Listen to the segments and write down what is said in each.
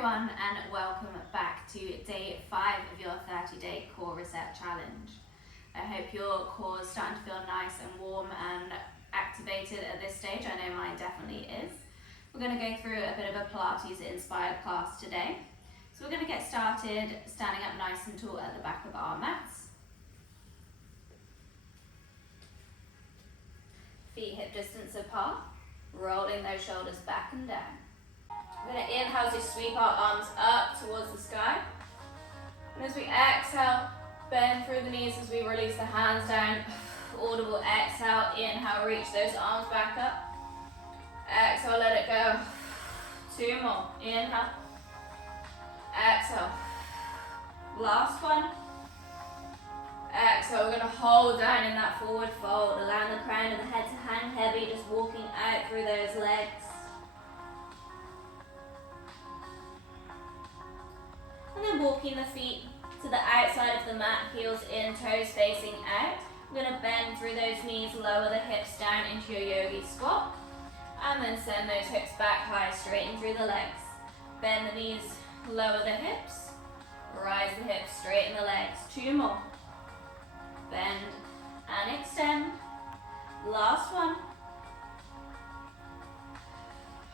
everyone, and welcome back to day 5 of your 30-day core reset challenge. I hope your core is starting to feel nice and warm and activated at this stage. I know mine definitely is. We're going to go through a bit of a Pilates inspired class today. So we're going to get started standing up nice and tall at the back of our mats. Feet hip distance apart, rolling those shoulders back and down. We're going to inhale as we sweep our arms up towards the sky. And as we exhale, bend through the knees as we release the hands down. Audible exhale, inhale, reach those arms back up. Exhale, let it go. 2 more. Inhale. Exhale. Last one. Exhale, we're going to hold down in that forward fold, allowing the crown of the head to hang heavy, just walking out through those legs. And then walking the feet to the outside of the mat, heels in, toes facing out. We're going to bend through those knees, lower the hips down into your yogi squat. And then send those hips back high, straighten through the legs. Bend the knees, lower the hips. Rise the hips, straighten the legs. 2 more. Bend and extend. Last one.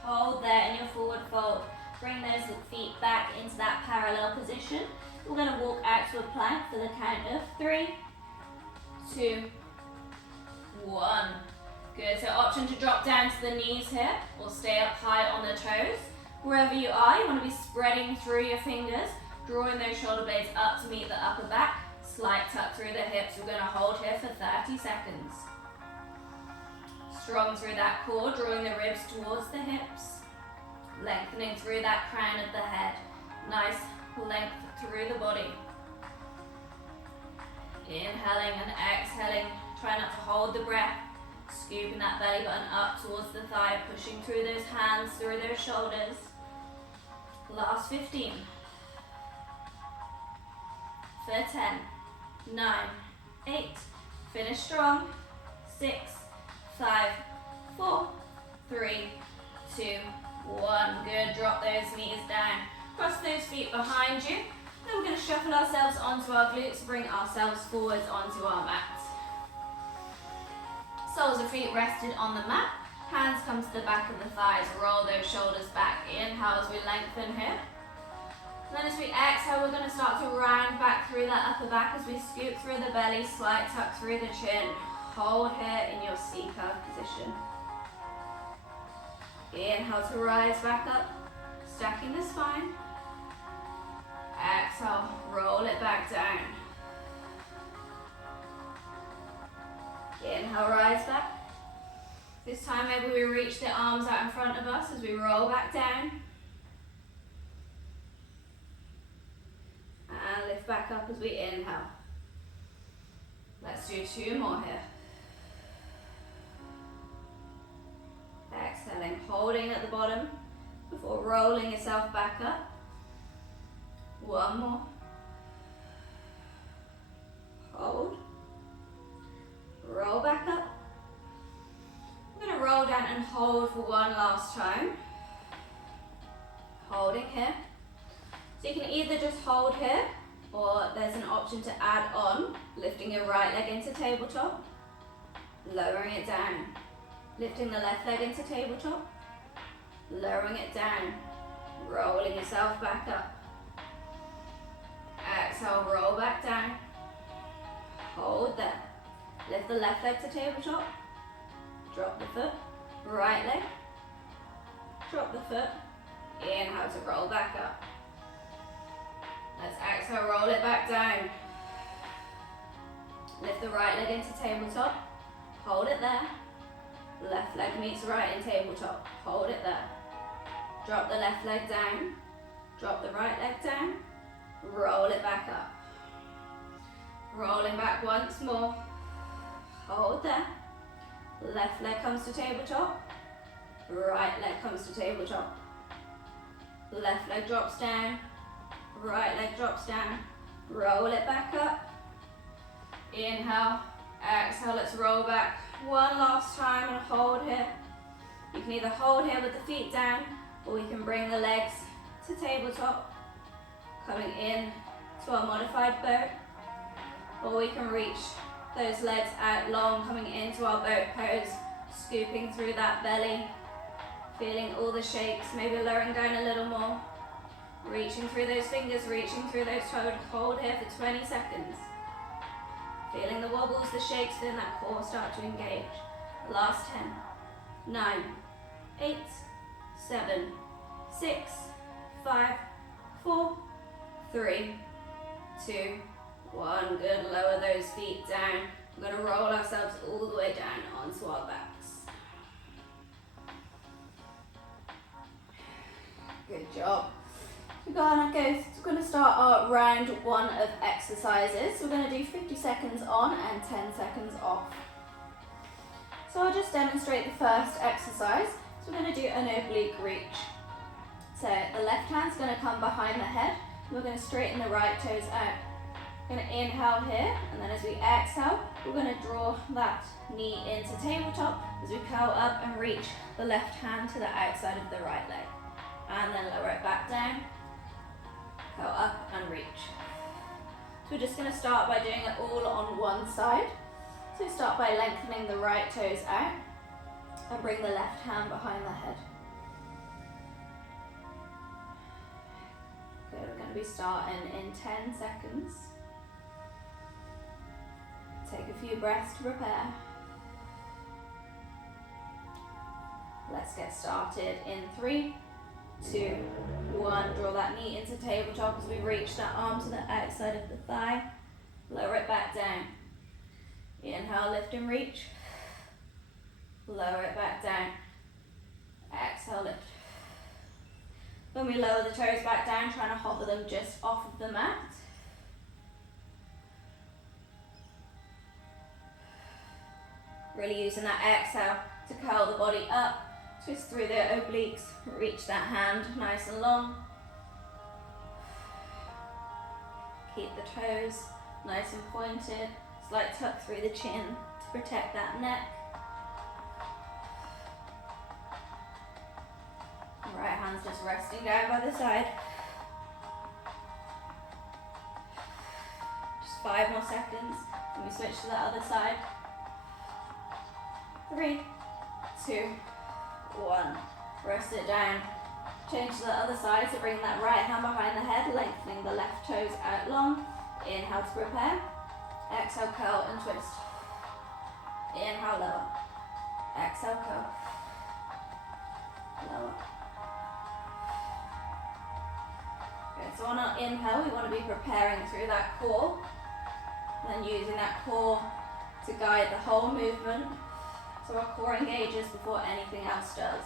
Hold there in your forward fold. Bring those feet back into that parallel position. We're going to walk out to a plank for the count of 3, 2, 1. Good, so option to drop down to the knees here or stay up high on the toes. Wherever you are, you want to be spreading through your fingers, drawing those shoulder blades up to meet the upper back. Slight tuck through the hips. We're going to hold here for 30 seconds. Strong through that core, drawing the ribs towards the hips. Lengthening through that crown of the head. Nice length through the body. Inhaling and exhaling. Try not to hold the breath. Scooping that belly button up towards the thigh. Pushing through those hands, through those shoulders. Last 15. For 10, 9, 8. Finish strong. 6, 5, 4, 3, 2, 1. Good. Drop those knees down. Cross those feet behind you. Then we're going to shuffle ourselves onto our glutes, bring ourselves forwards onto our mats. Soles of feet rested on the mat. Hands come to the back of the thighs. Roll those shoulders back. Inhale as we lengthen here. Then as we exhale, we're going to start to round back through that upper back as we scoop through the belly, slight tuck through the chin. Hold here in your C-curve position. Inhale to rise back up, stacking the spine. Exhale, roll it back down. Inhale, rise back. This time maybe we reach the arms out in front of us as we roll back down. And lift back up as we inhale. Let's do 2 more here. Exhaling, holding at the bottom before rolling yourself back up. 1 more. Hold. Roll back up. I'm going to roll down and hold for 1 last time. Holding here. So you can either just hold here, or there's an option to add on, lifting your right leg into tabletop, lowering it down. Lifting the left leg into tabletop, lowering it down, rolling yourself back up. Exhale, roll back down. Hold there. Lift the left leg to tabletop, drop the foot, right leg, drop the foot, inhale to roll back up. Let's exhale, roll it back down. Lift the right leg into tabletop, hold it there. Left leg meets right in tabletop. Hold it there. Drop the left leg down. Drop the right leg down. Roll it back up. Rolling back once more. Hold there. Left leg comes to tabletop. Right leg comes to tabletop. Left leg drops down. Right leg drops down. Roll it back up. Inhale. Exhale. Let's roll back. 1 last time and hold here. You can either hold here with the feet down, or we can bring the legs to tabletop, coming in to our modified boat, or we can reach those legs out long, coming into our boat pose, scooping through that belly, feeling all the shakes, maybe lowering down a little more, reaching through those fingers, reaching through those toes. Hold here for 20 seconds. Feeling the wobbles, the shakes, feeling that core start to engage. Last 10, 9, 8, 7, 6, 5, 4, 3, 2, 1. Good, lower those feet down. We're going to roll ourselves all the way down onto our backs. Good job. We're going to start our round 1 of exercises. We're going to do 50 seconds on and 10 seconds off. So I'll just demonstrate the first exercise. So we're going to do an oblique reach. So the left hand's going to come behind the head. We're going to straighten the right toes out. We're going to inhale here, and then as we exhale, we're going to draw that knee into tabletop as we curl up and reach the left hand to the outside of the right leg. And then lower it back down, curl up and reach. So we're just going to start by doing it all on one side. So start by lengthening the right toes out and bring the left hand behind the head. Good, we're going to be starting in 10 seconds. Take a few breaths to prepare. Let's get started in 3, 2, 1. Draw that knee into tabletop as we reach that arm to the outside of the thigh. Lower it back down. Inhale, lift and reach. Lower it back down. Exhale, lift. When we lower the toes back down, trying to hover them just off of the mat. Really using that exhale to curl the body up. Twist through the obliques, reach that hand nice and long. Keep the toes nice and pointed. Slight tuck through the chin to protect that neck. Right hand's just resting down by the side. Just 5 more seconds, and we switch to the other side. 3, 2, 1. Rest it down. Change to the other side, so bring that right hand behind the head, lengthening the left toes out long. Inhale to prepare. Exhale, curl and twist. Inhale, lower. Exhale, curl. Lower. Good, so on our inhale, we want to be preparing through that core, and then using that core to guide the whole movement. So our core engages before anything else does.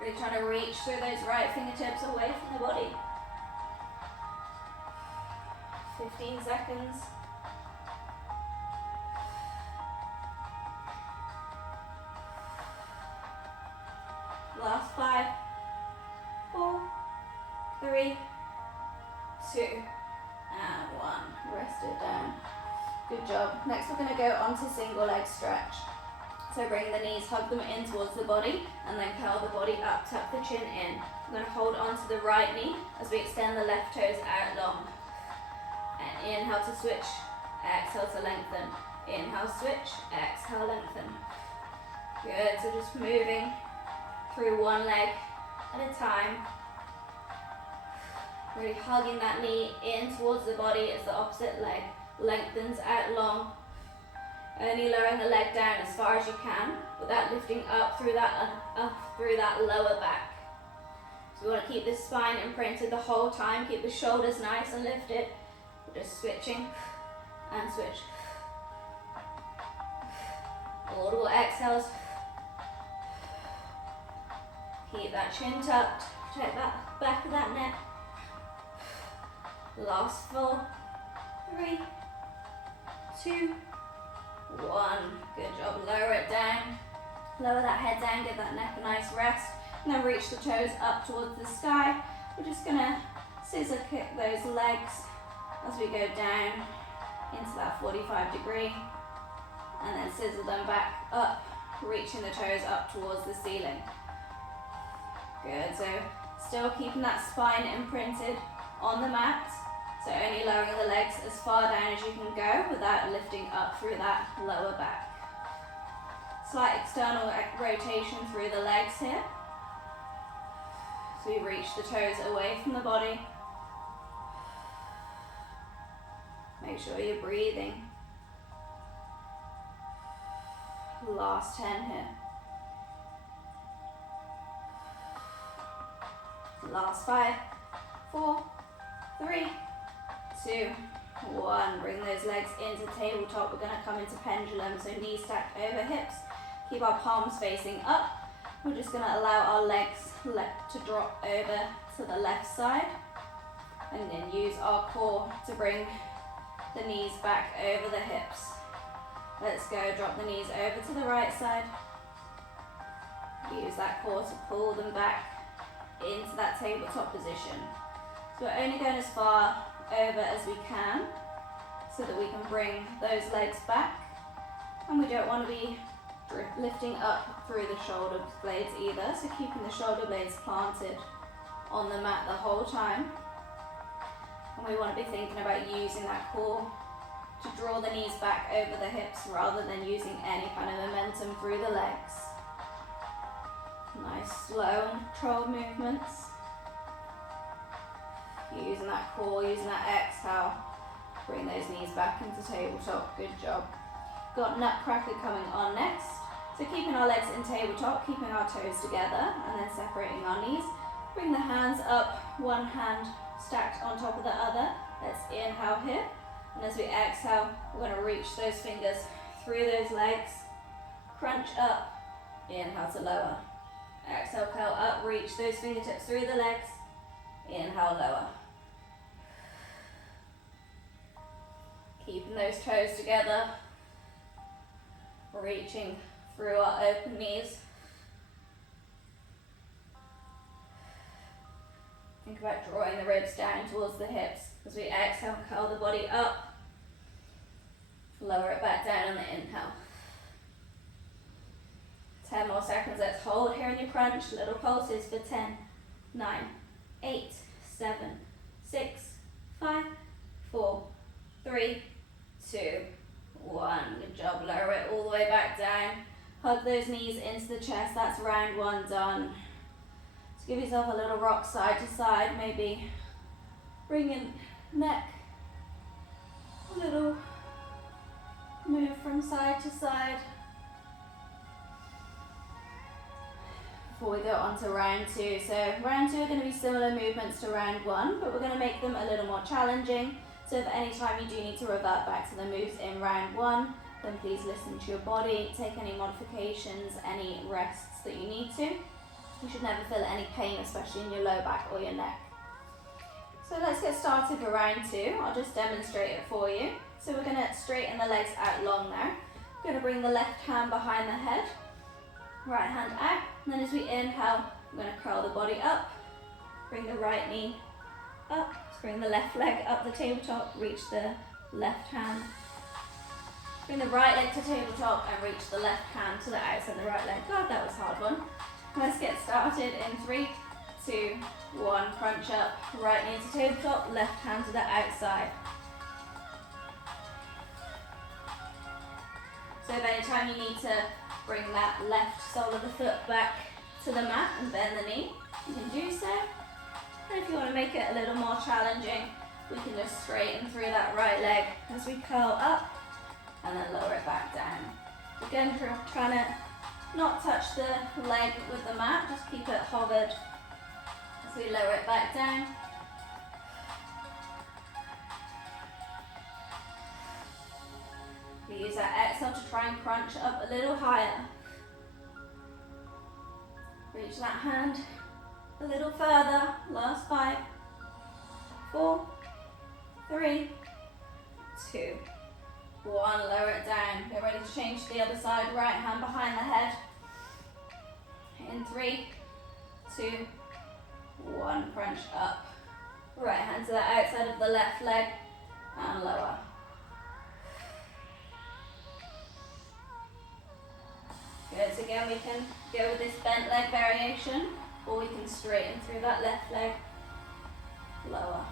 Really trying to reach through those right fingertips away from the body. 15 seconds. Last 5, 4, 3, 2, and 1. Rest it down. Good job. Next we're going to go onto single leg stretch. So bring the knees, hug them in towards the body, and then curl the body up, tuck the chin in. I'm going to hold onto the right knee as we extend the left toes out long. And inhale to switch, exhale to lengthen. Inhale, switch, exhale, lengthen. Good, so just moving through one leg at a time. Really hugging that knee in towards the body as the opposite leg lengthens out long. Only lowering the leg down as far as you can, without lifting up through that lower back. So we want to keep the spine imprinted the whole time, keep the shoulders nice and lifted. We're just switching and switch. Audible exhales. Keep that chin tucked, protect that back of that neck. Last 4, 3, 2, 1. Good job. Lower it down. Lower that head down, give that neck a nice rest. And then reach the toes up towards the sky. We're just going to scissor kick those legs as we go down into that 45 degree. And then scissor them back up reaching the toes up towards the ceiling. Good, so still keeping that spine imprinted on the mat. So only lowering the legs as far down as you can go without lifting up through that lower back. Slight external rotation through the legs here. So we reach the toes away from the body. Make sure you're breathing. Last 10 here. Last 5, 4, 3, 2, 1. Bring those legs into tabletop. We're going to come into pendulum, so knees stacked over hips. Keep our palms facing up. We're just going to allow our legs to drop over to the left side, and then use our core to bring the knees back over the hips. Let's go, drop the knees over to the right side. Use that core to pull them back into that tabletop position. So we're only going as far over as we can so that we can bring those legs back, and we don't want to be lifting up through the shoulder blades either, so keeping the shoulder blades planted on the mat the whole time. And we want to be thinking about using that core to draw the knees back over the hips rather than using any kind of momentum through the legs. Nice slow and controlled movements. Using that core, using that exhale, bring those knees back into tabletop. Good job. Got Nutcracker coming on next. So keeping our legs in tabletop, keeping our toes together, and then separating our knees. Bring the hands up, one hand stacked on top of the other. Let's inhale here. And as we exhale, we're going to reach those fingers through those legs. Crunch up, inhale to lower. Exhale, curl up, reach those fingertips through the legs. Inhale, lower. Keeping those toes together. Reaching through our open knees. Think about drawing the ribs down towards the hips. As we exhale, curl the body up. Lower it back down on the inhale. 10 more seconds. Let's hold here in your crunch. Little pulses for 10, 9, 8, 7, 6, 5, 4, 3, 2, 1. Good job. Lower it all the way back down. Hug those knees into the chest. That's round 1 done. Just give yourself a little rock side to side. Maybe bring your neck a little move from side to side. Before we go on to round 2. So round 2 are going to be similar movements to round 1, but we're going to make them a little more challenging. So if any time you do need to revert back to the moves in round 1, then please listen to your body, take any modifications, any rests that you need to. You should never feel any pain, especially in your low back or your neck. So let's get started for round 2. I'll just demonstrate it for you. So we're going to straighten the legs out long now. We're going to bring the left hand behind the head, right hand out, and then as we inhale, we're going to curl the body up, bring the right knee up, bring the left leg up the tabletop, reach the left hand, bring the right leg to tabletop and reach the left hand to the outside of the right leg. God, that was a hard one. Let's get started in 3, 2, 1, crunch up, right knee to tabletop, left hand to the outside. So if any time you need to bring that left sole of the foot back to the mat and bend the knee, you can do so. And if you want to make it a little more challenging, we can just straighten through that right leg as we curl up and then lower it back down. Again, trying to not touch the leg with the mat, just keep it hovered as we lower it back down. We use that exhale to try and crunch up a little higher. Reach that hand a little further. Last 5, 4, 3, 2, 1. Lower it down. Get ready to change to the other side. Right hand behind the head. In 3, 2, 1. Crunch up. Right hand to the outside of the left leg and lower. Good, so again we can go with this bent leg variation, or we can straighten through that left leg, lower.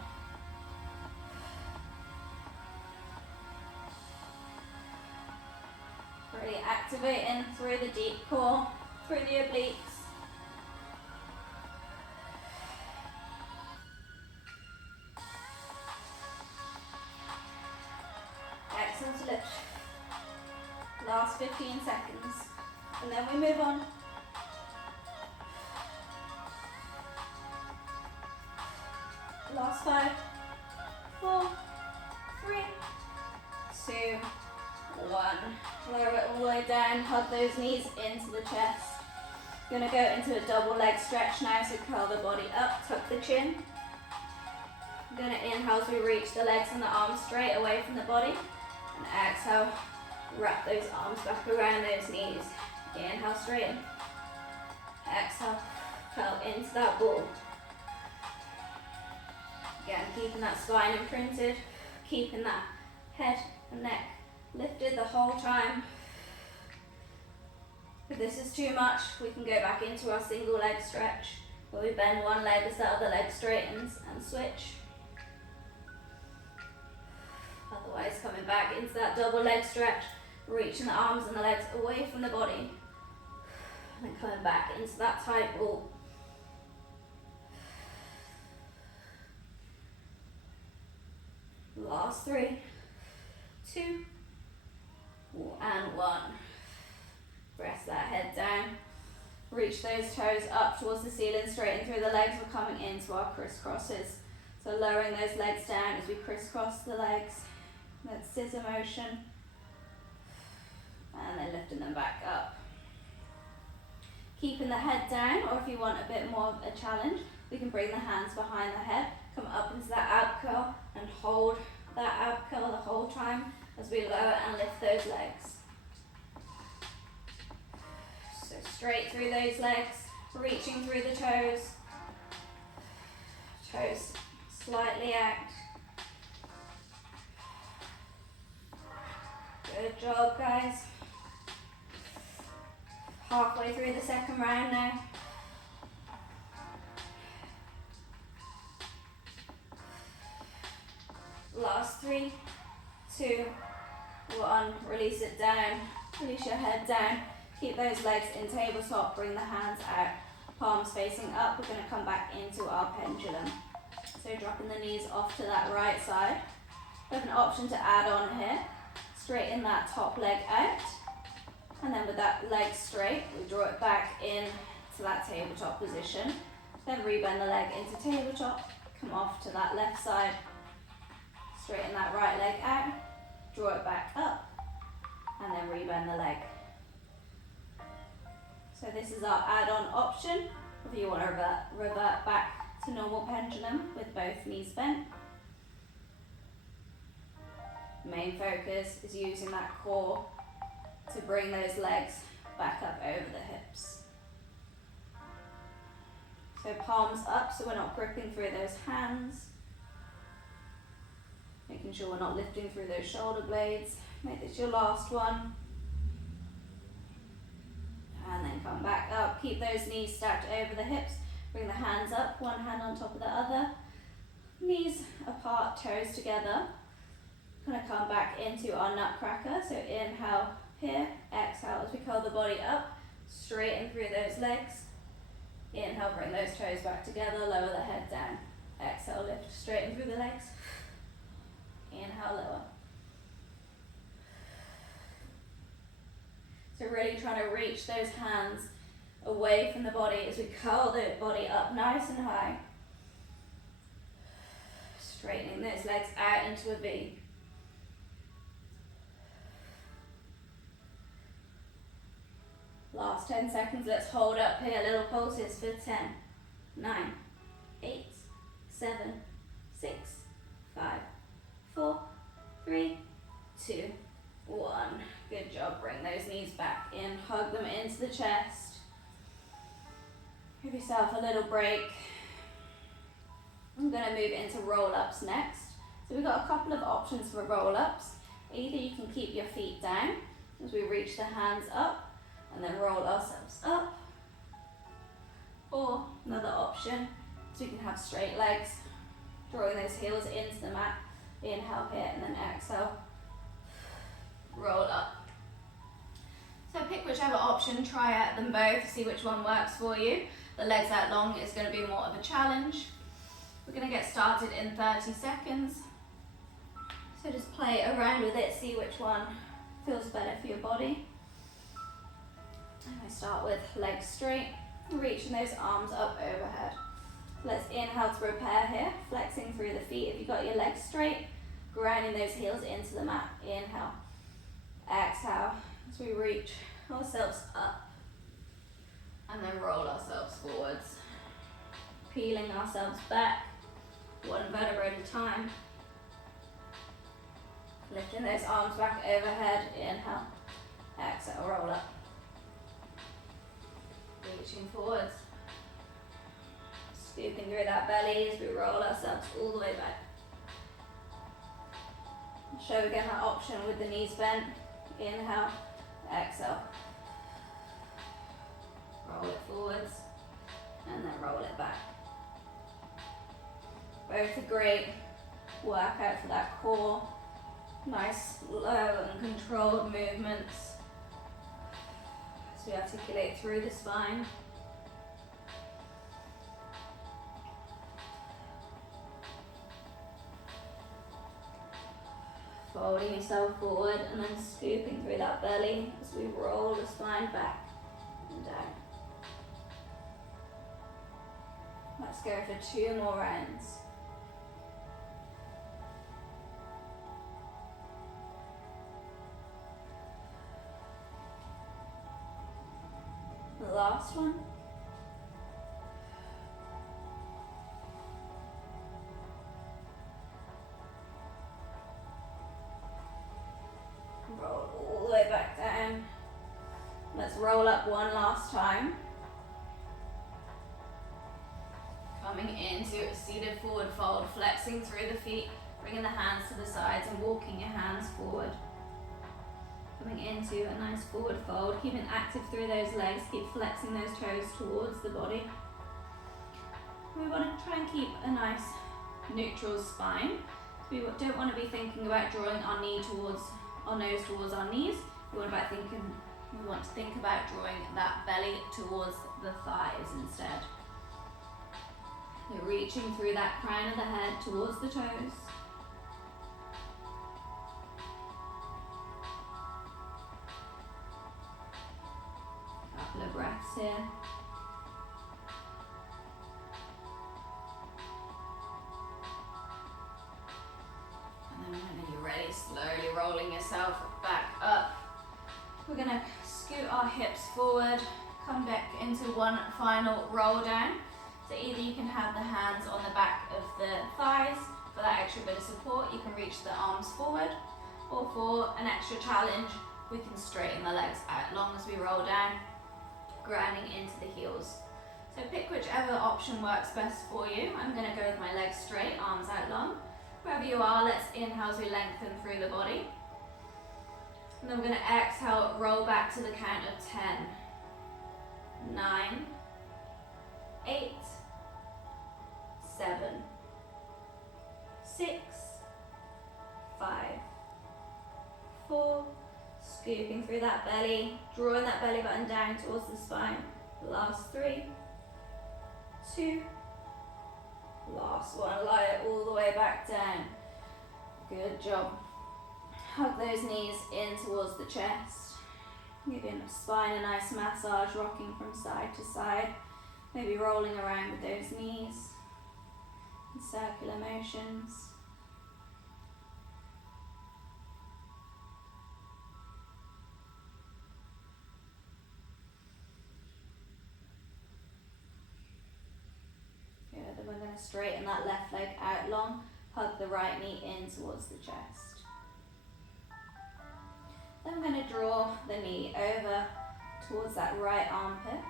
Really activating through the deep core, through the obliques. Excellent lift. Last 15 seconds. And then we move on. Last 5, 4, 3, 2, 1. Lower it all the way down, hug those knees into the chest. You're going to go into a double leg stretch now, so curl the body up, tuck the chin. You're going to inhale as we reach the legs and the arms straight away from the body. And exhale, wrap those arms back around those knees. Inhale, straighten. Exhale, curl into that ball. Again, keeping that spine imprinted, keeping that head and neck lifted the whole time. If this is too much, we can go back into our single leg stretch, where we bend one leg as the other leg straightens and switch. Otherwise, coming back into that double leg stretch, reaching the arms and the legs away from the body. And then coming back into that tight ball. Last 3, 2, and 1. Press that head down. Reach those toes up towards the ceiling, straighten through the legs. We're coming into our crisscrosses. So lowering those legs down as we crisscross the legs. That scissor motion. And then lifting them back up. Keeping the head down, or if you want a bit more of a challenge, we can bring the hands behind the head, come up into that ab curl, and hold that ab curl the whole time as we lower and lift those legs. So straight through those legs, reaching through the toes. Toes slightly out. Good job, guys. Halfway through the second round now. Last 3, 2, 1. Release it down. Release your head down. Keep those legs in tabletop. Bring the hands out. Palms facing up. We're going to come back into our pendulum. So dropping the knees off to that right side. We have an option to add on here. Straighten that top leg out. And then with that leg straight, we draw it back in to that tabletop position. Then rebend the leg into tabletop. Come off to that left side. Straighten that right leg out. Draw it back up. And then rebend the leg. So this is our add-on option. If you want to revert back to normal pendulum with both knees bent. Main focus is using that core to bring those legs back up over the hips. So palms up so we're not gripping through those hands. Making sure we're not lifting through those shoulder blades. Make this your last one. And then come back up. Keep those knees stacked over the hips. Bring the hands up, one hand on top of the other. Knees apart, toes together. Gonna come back into our nutcracker. So inhale here, exhale as we curl the body up, straighten through those legs. Inhale, bring those toes back together, lower the head down. Exhale, lift, straighten through the legs. Inhale, lower. So really trying to reach those hands away from the body as we curl the body up nice and high. Straightening those legs out into a V. Last 10 seconds, let's hold up here, little pulses for 10, 9, 8, 7, 6, 5, 4, 3, 2, 1. Good job, bring those knees back in, hug them into the chest. Give yourself a little break. I'm going to move into roll-ups next. So we've got a couple of options for roll-ups. Either you can keep your feet down as we reach the hands up, and then roll ourselves up. Or another option, so we can have straight legs, drawing those heels into the mat. Inhale here and then exhale, roll up. So pick whichever option, try out them both, see which one works for you. The legs out long is going to be more of a challenge. We're going to get started in 30 seconds. So just play around with it, see which one feels better for your body. And I start with legs straight, reaching those arms up overhead. Let's inhale to prepare here, flexing through the feet. If you've got your legs straight, grounding those heels into the mat. Inhale, exhale, as we reach ourselves up, and then roll ourselves forwards. Peeling ourselves back, one vertebra at a time. Lifting those arms back overhead, inhale, exhale, roll up. Reaching forwards. Scooping through that belly as we roll ourselves all the way back. Show again that option with the knees bent. Inhale, exhale. Roll it forwards and then roll it back. Both a great workout for that core. Nice, slow and controlled movements as we articulate through the spine. Folding yourself forward and then scooping through that belly as we roll the spine back and down. Let's go for 2 more rounds. The last one. Roll all the way back down. Let's roll up one last time. Coming into a seated forward fold, flexing through the feet, bringing the hands to the sides and walking your hands forward. Coming into a nice forward fold, keeping active through those legs, keep flexing those toes towards the body. We want to try and keep a nice neutral spine. We don't want to be thinking about drawing our knee towards our nose towards our knees. We want to think about drawing that belly towards the thighs instead. You're reaching through that crown of the head towards the toes. Couple of breaths here. And then when you're ready, slowly rolling yourself back up. We're going to scoot our hips forward, come back into one final roll down. So either you can have the hands on the back of the thighs for that extra bit of support, you can reach the arms forward, or for an extra challenge, we can straighten the legs out long as we roll down, grounding into the heels. So pick whichever option works best for you. I'm going to go with my legs straight, arms out long. Wherever you are, let's inhale as we lengthen through the body. And then we're going to exhale, roll back to the count of 10, 9, 8, 7, 6, 5, 4, scooping through that belly, drawing that belly button down towards the spine. Last 3, 2, last one, lie it all the way back down. Good job. Hug those knees in towards the chest. Giving the spine a nice massage, rocking from side to side. Maybe rolling around with those knees in circular motions. Good, then we're going to straighten that left leg out long. Hug the right knee in towards the chest. Then I'm going to draw the knee over towards that right armpit.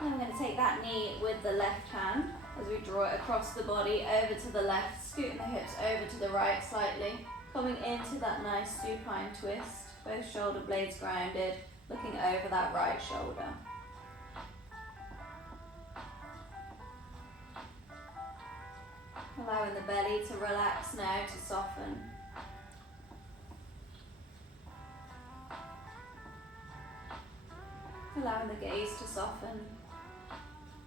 And I'm going to take that knee with the left hand as we draw it across the body over to the left, scooting the hips over to the right slightly. Coming into that nice supine twist, both shoulder blades grounded, looking over that right shoulder. Allowing the belly to relax now, to soften. Allowing the gaze to soften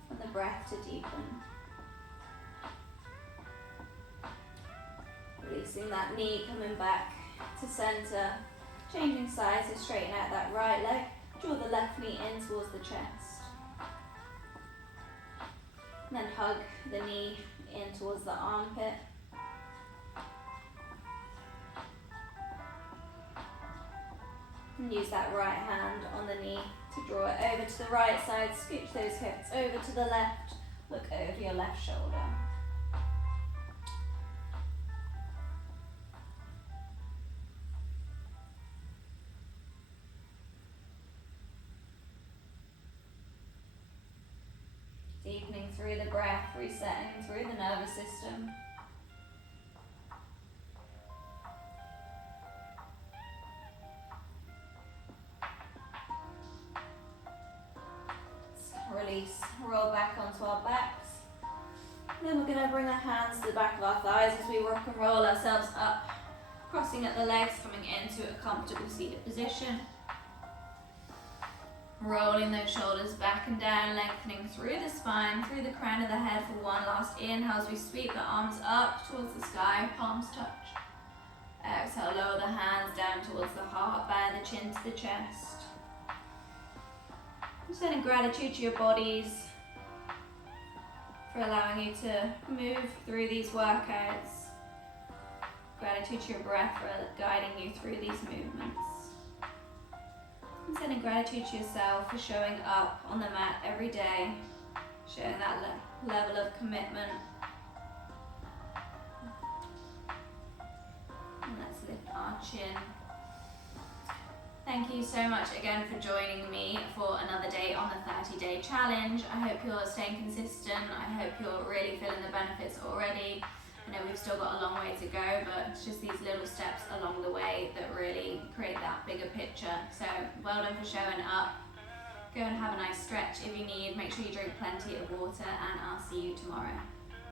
and the breath to deepen. Releasing that knee, coming back to center. Changing sides to straighten out that right leg. Draw the left knee in towards the chest. And then hug the knee in towards the armpit. And use that right hand on the knee to draw it over to the right side. Scooch those hips over to the left. Look over your left shoulder. Deepening through the breath, resetting through the nervous system. Release, roll back onto our backs. And then we're going to bring our hands to the back of our thighs as we rock and roll ourselves up, crossing at the legs, coming into a comfortable seated position. Rolling those shoulders back and down, lengthening through the spine, through the crown of the head for one last inhale as we sweep the arms up towards the sky, palms touch. Exhale, lower the hands down towards the heart, bow the chin to the chest. Sending gratitude to your bodies for allowing you to move through these workouts. Gratitude to your breath for guiding you through these movements. And sending gratitude to yourself for showing up on the mat every day, showing that level of commitment. And let's lift our chin. Thank you so much again for joining me for another day on the 30-day challenge. I hope you're staying consistent. I hope you're really feeling the benefits already. I know we've still got a long way to go, but it's just these little steps along the way that really create that bigger picture. So well done for showing up. Go and have a nice stretch if you need. Make sure you drink plenty of water, and I'll see you tomorrow.